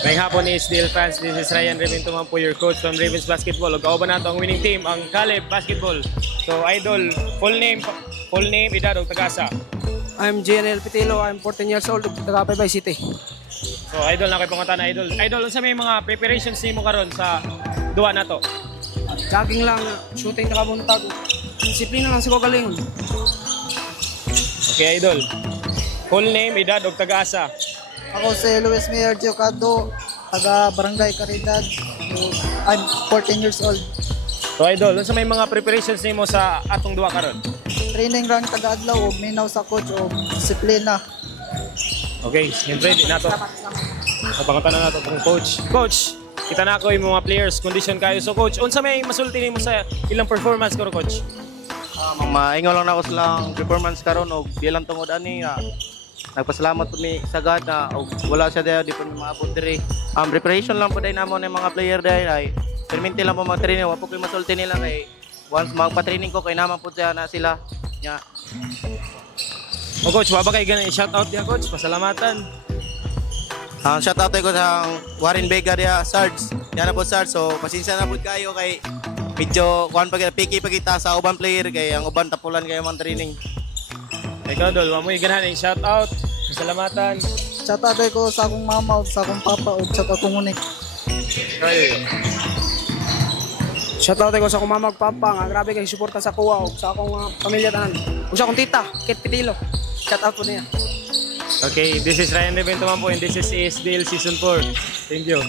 May hapon ni SDL fans, this is Ryan Revento man po, your coach from Ravens Basketball. Ug kauban nato ang winning team, ang Caleb Basketball. So idol, full name, edad ug tagasa. I'm JNL Pitilo, I'm 14 years old, taga Paybay City. So idol na kay pangutana idol. Idol unsa may mga preparations nimo karon sa duwa nato? Jogging lang, shooting nakabuntag. Disiplina lang sa kagalingon. Okay idol. Full name, edad ug tagasa. Ako si Luis Mayor Giocado, taga Barangay Caridad. I'm 14 years old. So idol, unsa may mga preparations nimo sa atong duwa karon? Training run kada adlaw og minaw sa coach og disiplina. Okay, siyempre di nato. Pangutana nato kung coach. Coach, kita na ko yung mga players, condition kayo. So coach, unsa may masulti nimo sa ilang performance karon coach? Maingon lang ako silang performance karon og bilang tungod ani nagpasalamat po ni Sagad na wala siya dahil di po maabot diri. Preparation lang po dahil namon ng mga player dahil ay perminti lang po mag-training. Wapo ko masulti nila kay once magpa-training ko kay naman po siya na sila. Yeah. O coach, waba kay ganun i-shout out niya coach, pasalamatan. Shout out ko sa Warren Vega dia Sarge. Yan na po Sarge. So pasensya na po kayo kay medyo kuan pa piki pa kita sa uban player kay ang uban tapulan kayo man training. Ikaw dol, wa mo ganahan i-shout out, pasalamatan. Shout out ko sa akong mama ug sa akong papa ug sa akong unik. Shoutout ko sa akong mama ug papa nga grabe kay suporta sa kuwa ug sa akong pamilya tanan. Ug sa akong tita, Kit Pitilo. Shoutout po niya. Okay, this is Ryan Revento man po and this is ASDL Season 4. Thank you.